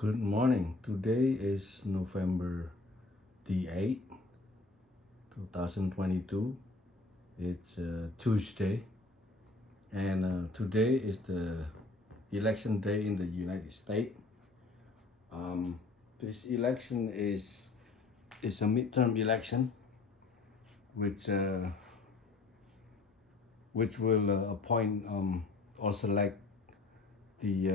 Good morning. Today is November the 8th, 2022. It's Tuesday, and today is the election day in the United States. This election is a midterm election, which uh, which will appoint or select the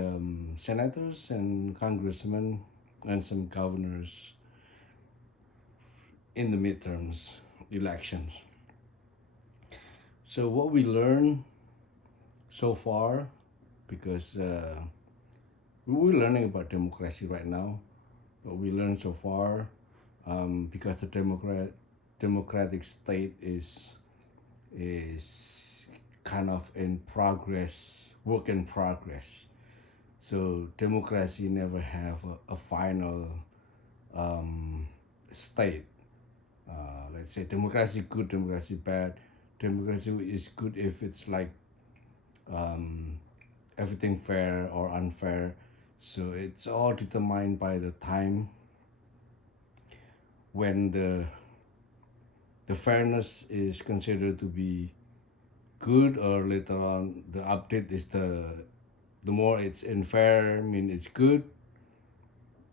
senators and congressmen and some governors in the midterms elections. So what we learn so far, because we're learning about democracy right now, but we learned so far because the democratic state is kind of in progress, work in progress. So democracy never have a final state. Let's say democracy good, democracy bad. Democracy is good if it's like everything fair or unfair. So it's all determined by the time when the fairness is considered to be good, or later on the update is the more it's unfair, I mean it's good.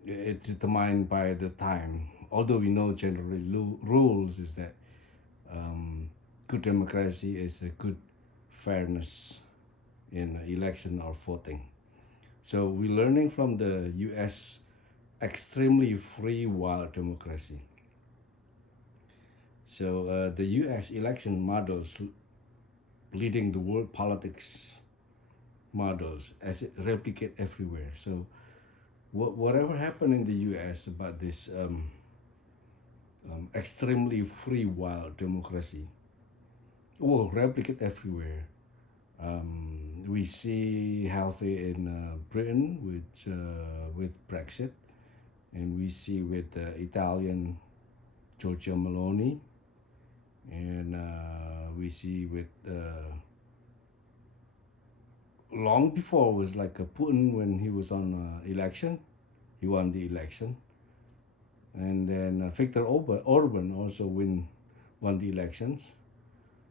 It's determined by the time. Although we know generally rules is that good democracy is a good fairness in election or voting. So we're learning from the U.S. extremely free wild democracy. So the U.S. election models leading the world politics models as it replicate everywhere. So whatever happened in the U.S. about this extremely free wild democracy will replicate everywhere. We see healthy in Britain with Brexit, and we see with Italian Giorgia Meloni, and we see with long before was like a Putin when he was on election, he won the election, and then Viktor Orban also won the elections.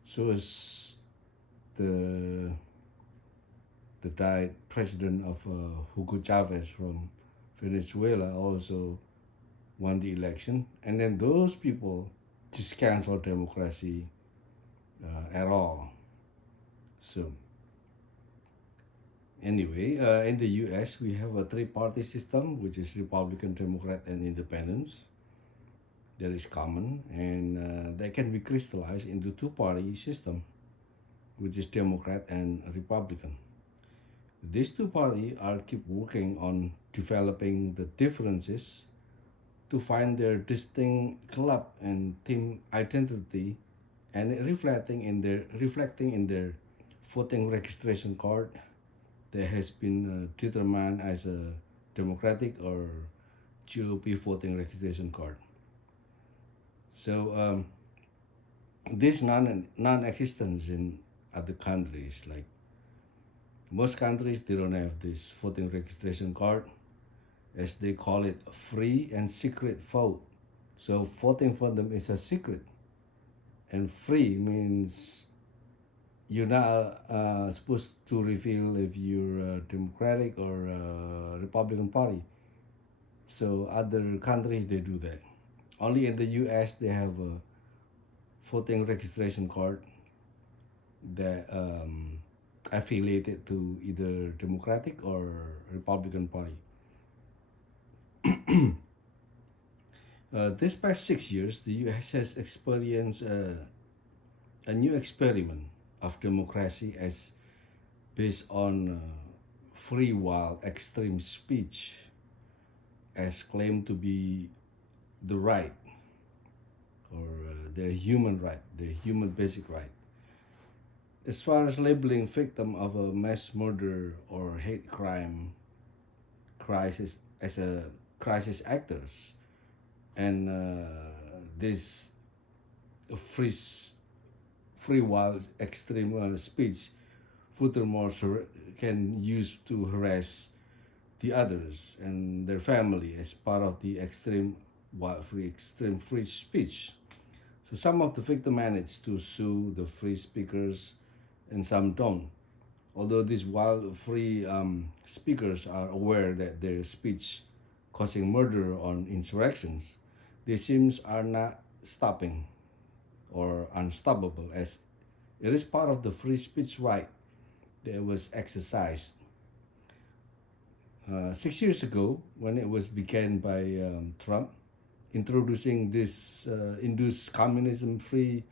So is the died president of Hugo Chavez from Venezuela also won the election, and then those people just cancel democracy at all. So anyway, in the U.S. we have a three-party system, which is Republican, Democrat, and Independents. That is common, and that can be crystallized into two-party system, which is Democrat and Republican. These two parties are keep working on developing the differences to find their distinct club and team identity, and reflecting in their voting registration card that has been determined as a Democratic or GOP voting registration card. So this non-existence in other countries, like most countries, they don't have this voting registration card, as they call it, free and secret vote. So voting for them is a secret, and free means you're not supposed to reveal if you're Democratic or Republican Party. So other countries they do that. Only in the U.S. they have a voting registration card that affiliated to either Democratic or Republican Party. This past 6 years, the U.S. has experienced a new experiment of democracy as based on free, wild, extreme speech as claimed to be the right, or their human right, their human basic right. As far as labeling victim of a mass murder or hate crime crisis as a crisis actors, and this free free wild extreme speech furthermore can use to harass the others and their family as part of the extreme free speech. So some of the victims manage to sue the free speakers and some don't. Although these wild free speakers are aware that their speech causing murder on insurrections, they seems are not stopping or unstoppable as it is part of the free speech right that was exercised 6 years ago when it was began by Trump introducing this induced communism free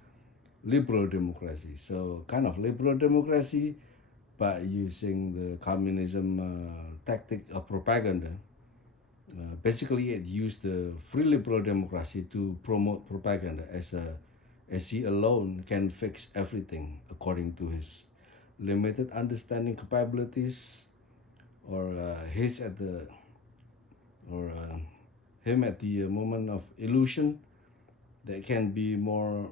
liberal democracy. So kind of liberal democracy but using the communism tactic of propaganda. Basically, it used the free liberal democracy to promote propaganda as he alone can fix everything according to his limited understanding capabilities or his at the or him at the moment of illusion that can be more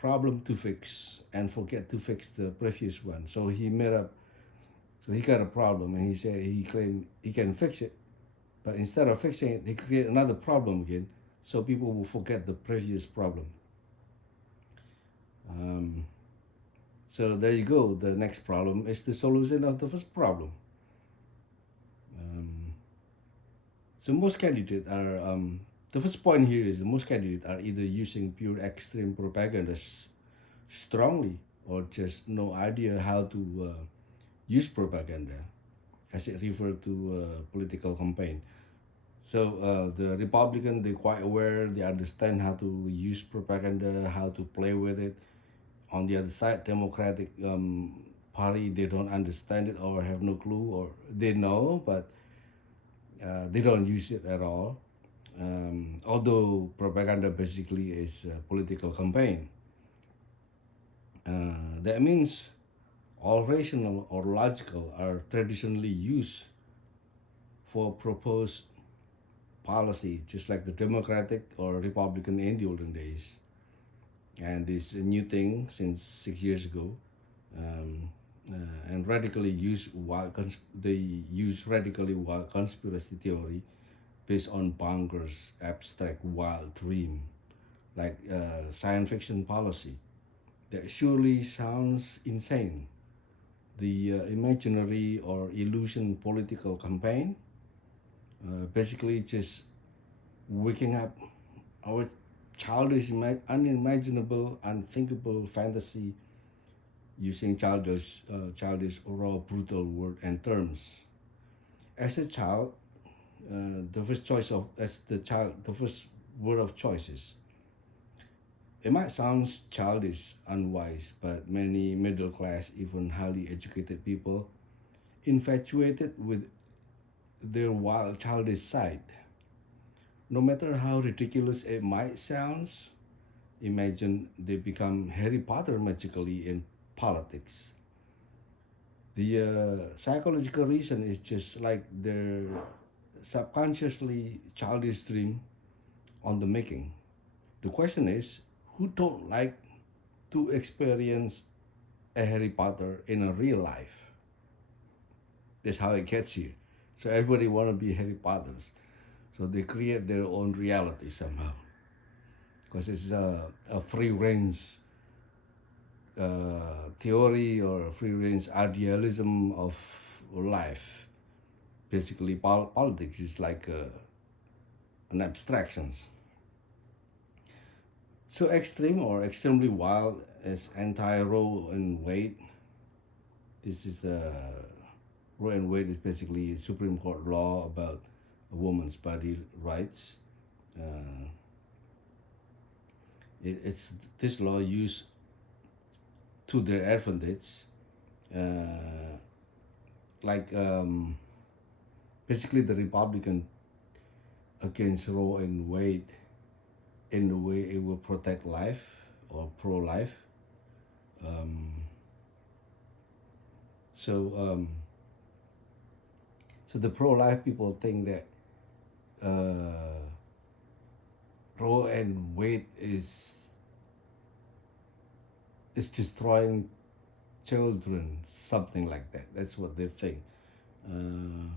problem to fix and forget to fix the previous one. So he made up. So he got a problem and he claimed he can fix it, but instead of fixing it, he create another problem again. So people will forget the previous problem. Um, so there you go. The next problem is the solution of the first problem. Um, so most candidates are the first point here is most candidates are either using pure extreme propaganda strongly or just no idea how to use propaganda as it referred to political campaign. So the Republican, they're quite aware, they understand how to use propaganda, how to play with it. On the other side, Democratic Party, they don't understand it or have no clue, or they know, but they don't use it at all. Although propaganda basically is a political campaign. That means all rational or logical are traditionally used for proposed policy, just like the Democratic or Republican in the olden days. And this a new thing since 6 years ago. Um, and radically use they use radically wild conspiracy theory based on bonkers, abstract, wild dream, like science fiction policy that surely sounds insane. The imaginary or illusion political campaign, basically just waking up our childish, unimaginable, unthinkable fantasy using childish, raw, brutal word and terms. As a child, the first choice of as the child, the first word of choices. It might sound childish, unwise, but many middle class, even highly educated people, infatuated with their wild childish side. No matter how ridiculous it might sound, imagine they become Harry Potter magically in politics. The psychological reason is just like their subconsciously childish dream on the making. The question is, who don't like to experience a Harry Potter in a real life? That's how it gets here. So everybody want to be Harry Potters. So they create their own reality somehow. Because it's a free range theory or free range idealism of life. Basically, politics is like an abstraction. So extreme or extremely wild is anti-Roe and Wade. This is Roe and Wade is basically a Supreme Court law about a woman's body rights. Uh, it's this law used to their advantage, uh, like basically the Republican against Roe and Wade in the way it will protect life or pro-life. Um, so so the pro-life people think that Roe and Wade is destroying children, something like that. That's what they think. Uh,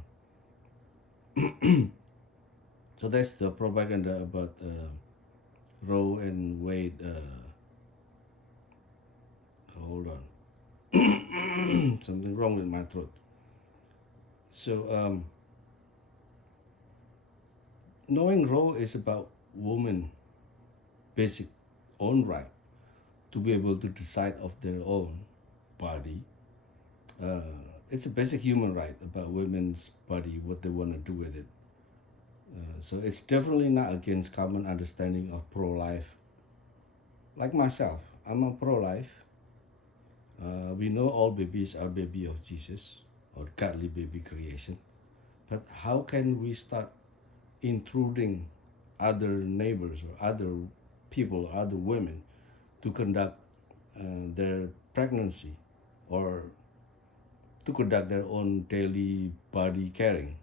So that's the propaganda about Roe and Wade. Hold on, something wrong with my throat. So knowing Roe is about women basic own right to be able to decide of their own body. Uh, it's a basic human right about women's body, what they want to do with it. So it's definitely not against common understanding of pro-life. Like myself, I'm a pro-life. We know all babies are baby of Jesus or godly baby creation. But how can we start intruding other neighbors or other people, other women, to conduct their pregnancy or to conduct their own daily body caring?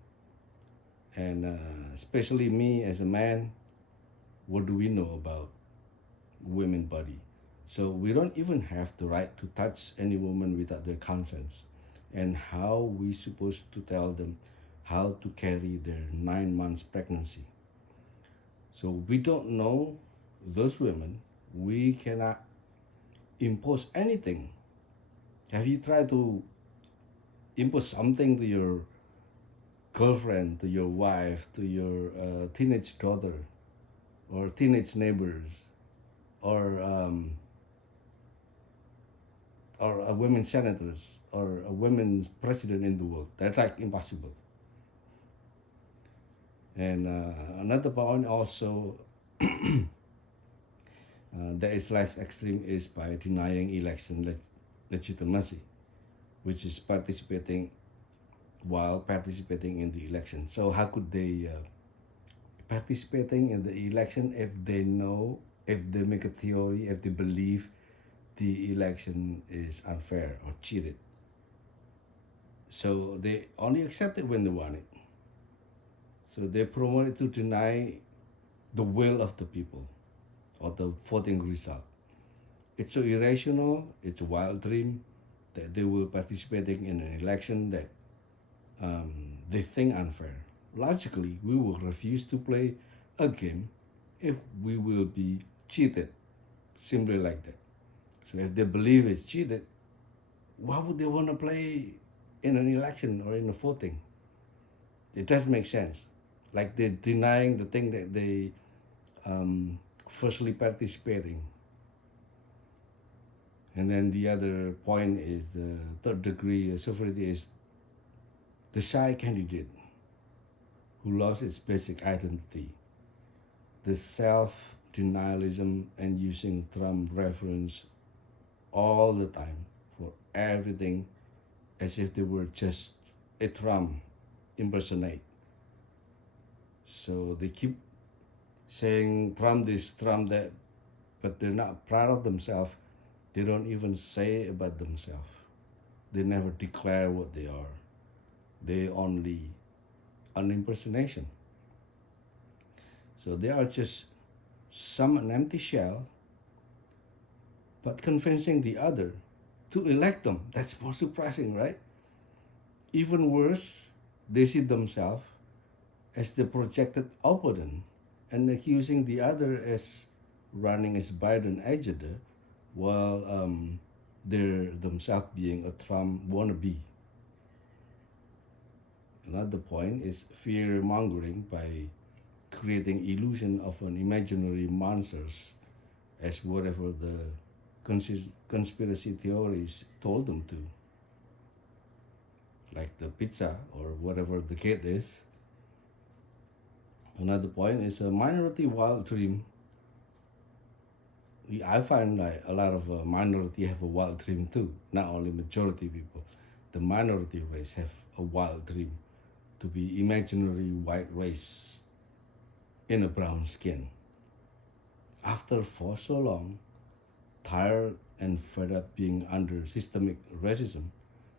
And especially me as a man, what do we know about women body? So we don't even have the right to touch any woman without their consent. And how we supposed to tell them how to carry their 9 months pregnancy? So we don't know those women. We cannot impose anything. Have you tried to impose something to your girlfriend, to your wife, to your teenage daughter, or teenage neighbors, or a women senators, or a women's president in the world? That's like impossible. And another point also that is less extreme is by denying election legitimacy, which is participating while participating in the election. So how could they participating in the election if they know, if they make a theory, if they believe the election is unfair or cheated? So they only accept it when they want it. So they promote it to deny the will of the people or the voting result. It's so irrational, it's a wild dream that they will participating in an election that they think unfair. Logically, we will refuse to play a game if we will be cheated, simply like that. So if they believe it's cheated, why would they want to play in an election or in a voting? It doesn't make sense. Like they're denying the thing that they firstly participating. And then the other point is the third degree severity is the shy candidate who lost its basic identity. The self-denialism and using Trump reference all the time for everything as if they were just a Trump impersonate. So they keep saying Trump this, Trump that, but they're not proud of themselves. They don't even say about themselves. They never declare what they are. They only an impersonation. So they are just some an empty shell, but convincing the other to elect them. That's more surprising, right? Even worse, they see themselves as the projected opponent and accusing the other as running as Biden agenda while they're themselves being a Trump wannabe. Another point is fear mongering by creating illusion of an imaginary monsters as whatever the conspiracy theories told them to, like the pizza or whatever the kid is. Another point is a minority wild dream. I find like a lot of minority have a wild dream too. Not only majority people, the minority race have a wild dream to be imaginary white race in a brown skin. After for so long, tired and fed up being under systemic racism,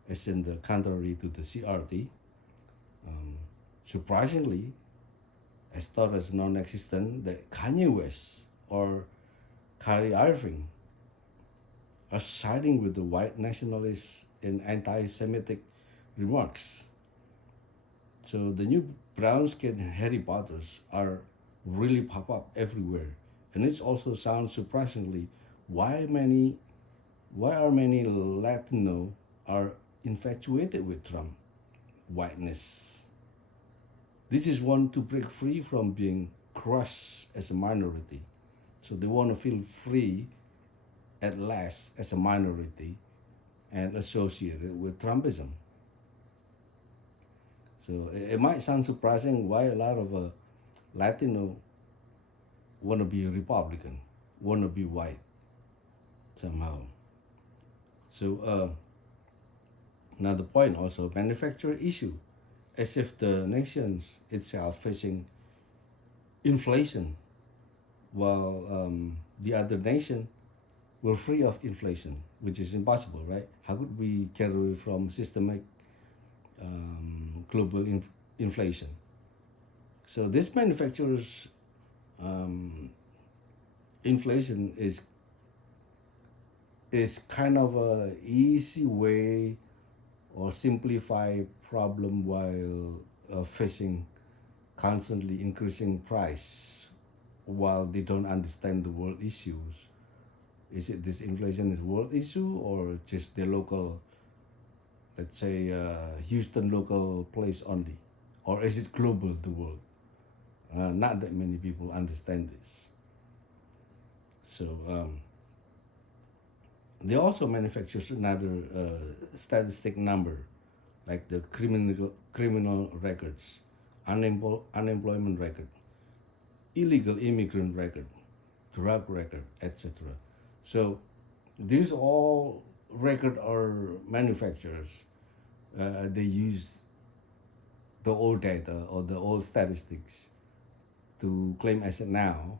as in the contrary to the CRT, um, surprisingly, as thought as non-existent that Kanye West or Kyrie Irving are siding with the white nationalists in anti-Semitic remarks. So the new brown skinned Harry Potters are really pop up everywhere. And it also sounds surprisingly why many why are many Latino are infatuated with Trump whiteness. This is one to break free from being crushed as a minority. So they want to feel free at last as a minority and associated with Trumpism. So it might sound surprising why a lot of Latino want to be Republican, want to be white somehow. So another point also, manufacturer issue, as if the nations itself facing inflation while the other nation were free of inflation, which is impossible, right? How could we get away from systemic global inflation? So this manufacturers inflation is kind of a easy way or simplify problem while facing constantly increasing price while they don't understand the world issues. Is it this inflation is world issue or just the local, let's say Houston local place only, or is it global the world? Not that many people understand this. So they also manufacture another statistic number, like the criminal records, unemployment record, illegal immigrant record, drug record, etc. So these all record are manufacturers. They use the old data or the old statistics to claim asset now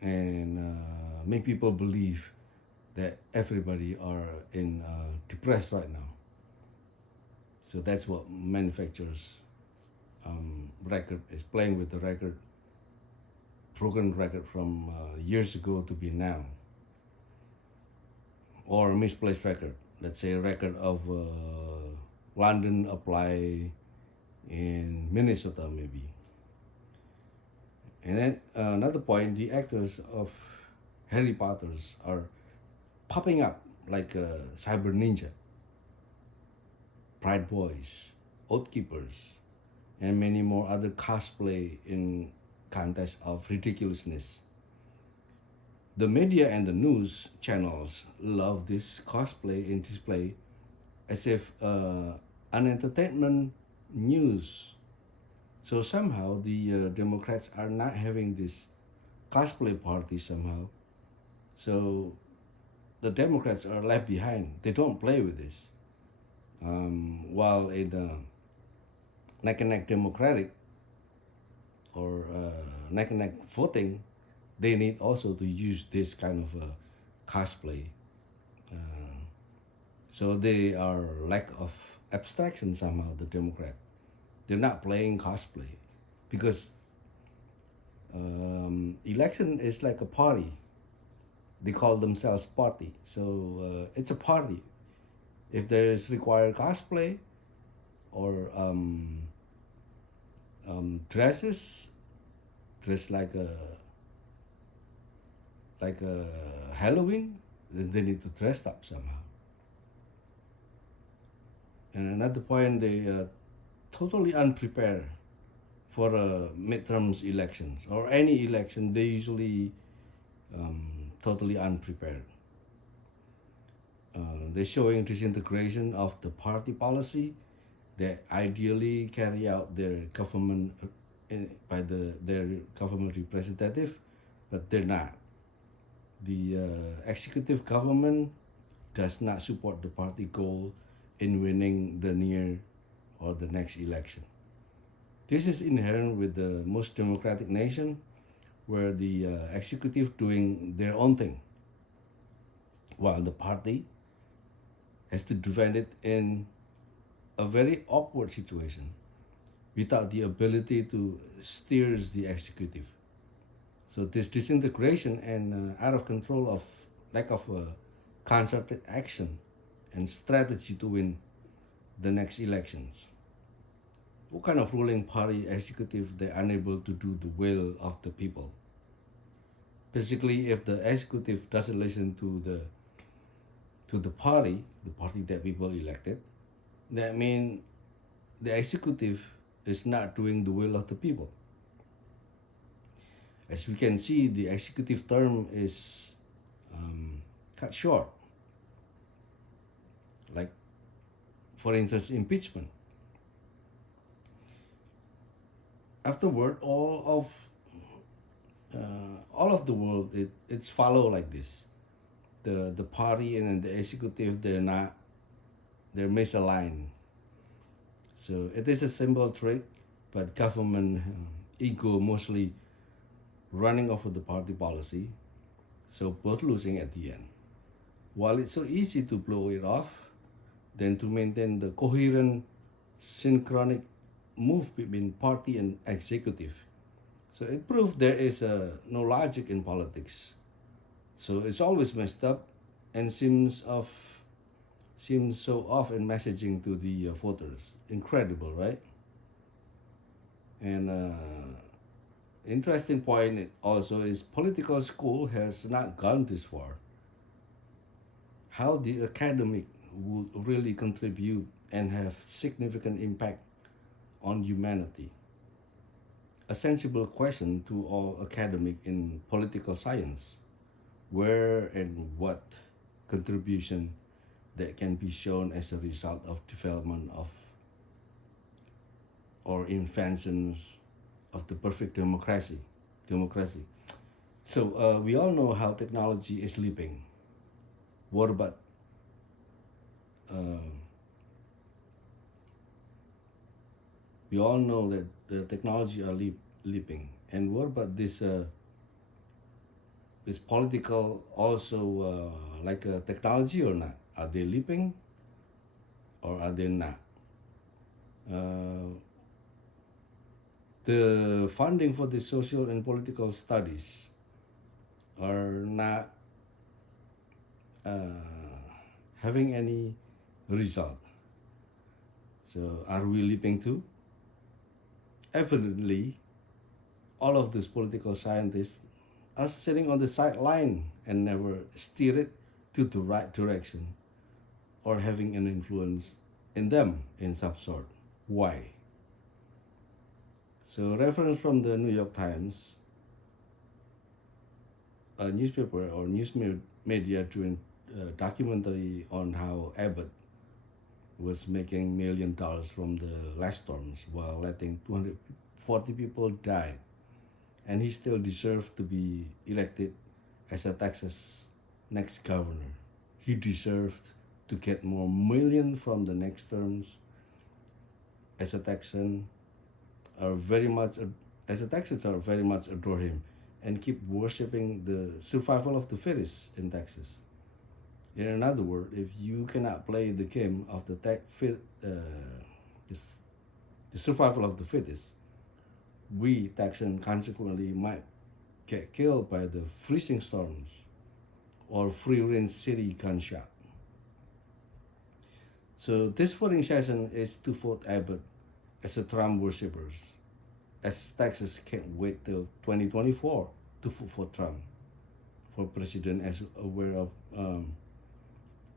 and make people believe that everybody are in depressed right now. So that's what manufacturers record is playing with the record, broken record from years ago to be now, or misplaced record. Let's say a record of London apply in Minnesota maybe. And then another point, the actors of Harry Potters are popping up like Cyber Ninja, Pride Boys, Oath Keepers, and many more other cosplay in contest of ridiculousness. The media and the news channels love this cosplay and display as if an entertainment news. So somehow the Democrats are not having this cosplay party somehow. So the Democrats are left behind. They don't play with this. While in neck and neck Democratic or neck and neck voting, they need also to use this kind of cosplay. So they are lack of abstraction somehow, the Democrat. They're not playing cosplay because election is like a party. They call themselves party. So it's a party. If there is required cosplay or dress like a Halloween, then they need to dress up somehow. And another point, they totally unprepared for midterms elections or any election. They usually totally unprepared. They're showing disintegration of the party policy that ideally carry out their government by their government representative, but they're not. The executive government does not support the party goal in winning the near or the next election. This is inherent with the most democratic nation where the executive doing their own thing while the party has to defend it in a very awkward situation without the ability to steer the executive. So this disintegration and out of control of lack of concerted action and strategy to win the next elections. what kind of ruling party executive they're unable to do the will of the people. Basically, if the executive doesn't listen to the party that people elected, that means the executive is not doing the will of the people. As we can see, the executive term is cut short. Like, for instance, impeachment. Afterward, all of the world it's follow like this. The party and the executive they're misaligned. So it is a simple trick, but government ego mostly running off of the party policy, so both losing at the end. While it's so easy to blow it off, then to maintain the coherent, synchronic move between party and executive. So it proved there is no logic in politics. So it's always messed up and seems so off in messaging to the voters. Incredible, right? And interesting point also is political school has not gone this far. How the academic would really contribute and have significant impact on humanity. A sensible question to all academic in political science. Where and what contribution that can be shown as a result of development of or inventions of the perfect democracy. So we all know how technology is leaping. What about uh, we all know that the technology are leaping, and what about this political also like a technology or not? Are they leaping or are they not? Uh, the funding for the social and political studies are not having any result. So are we leaping too? Evidently, all of these political scientists are sitting on the sideline and never steer it to the right direction or having an influence in them in some sort. Why? So reference from the New York Times, a newspaper or media doing a documentary on how Abbott was making $1 million from the last storms while letting 240 people die, and he still deserved to be elected as a Texas next governor. He deserved to get more million from the next terms. As a Texan, are very much as a Texans are very much adore him and keep worshiping the survival of the fittest in Texas. In another word, if you cannot play the game of this, the survival of the fittest, we Texans consequently might get killed by the freezing storms or free range city gunshot. So this voting session is to vote Abbott as a Trump worshippers, as Texas can't wait till 2024 to vote for Trump for president as aware of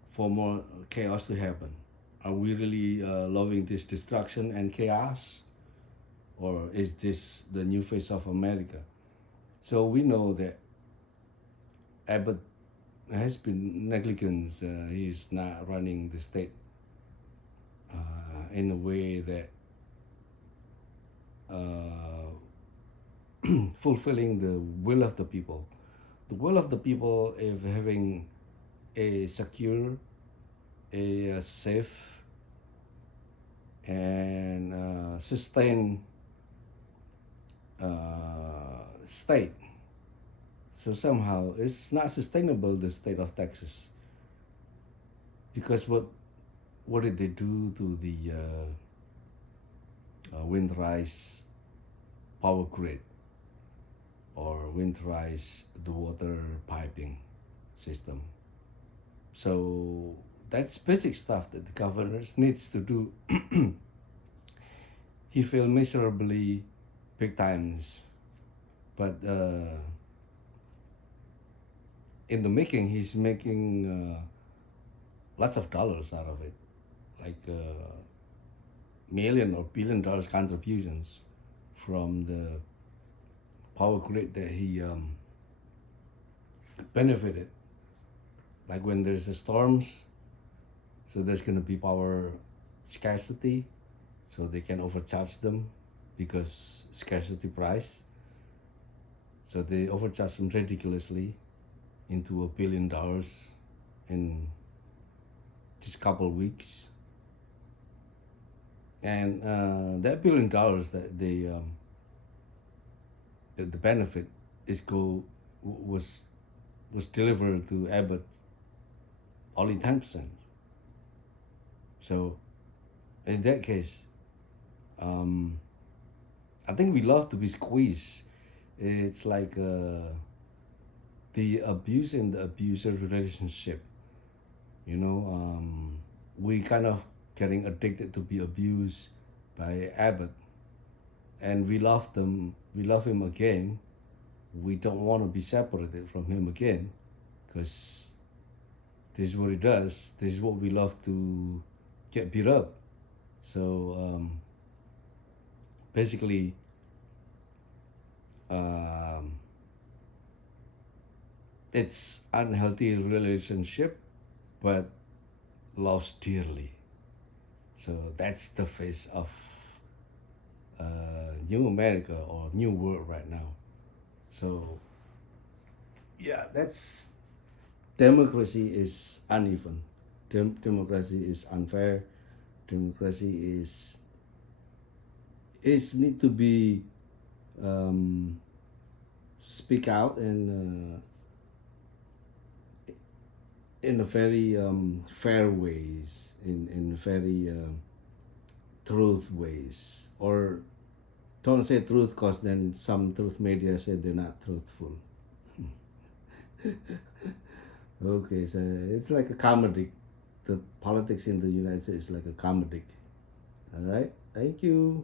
for more chaos to happen. Are we really loving this destruction and chaos? Or is this the new face of America? So we know that Abbott has been negligent. He's not running the state in a way that fulfilling the will of the people. The will of the people is having a secure, a safe, and sustained state. So somehow it's not sustainable, the state of Texas, because what did they do to the windrise power grid or windrise the water piping system? So that's basic stuff that the governor needs to do. he failed miserably big times. But in the making, he's making lots of dollars out of it, like million or billion dollars contributions from the power grid that he benefited. Like when there's a storms, so there's gonna be power scarcity, so they can overcharge them because scarcity price. So they overcharge them ridiculously into $1 billion in just couple weeks. And that $1 billion that they the benefit is go was delivered to Abbott only 10%. So in that case, I think we love to be squeezed. It's like the abuse and the abuser relationship. You know, we kind of getting addicted to be abused by Abbott, and we love them. We love him again. We don't want to be separated from him again, because this is what he does. This is what we love to get beat up. So basically, um, it's unhealthy relationship, but loves dearly. So that's the face of new America or new world right now. So yeah, that's democracy is uneven. Democracy is unfair. Democracy is need to be um, speak out in a very fair ways, in very truth ways, or don't say truth because then some truth media say they're not truthful. Okay, so it's like a comedy. The politics in the United States is like a comedy. All right, thank you.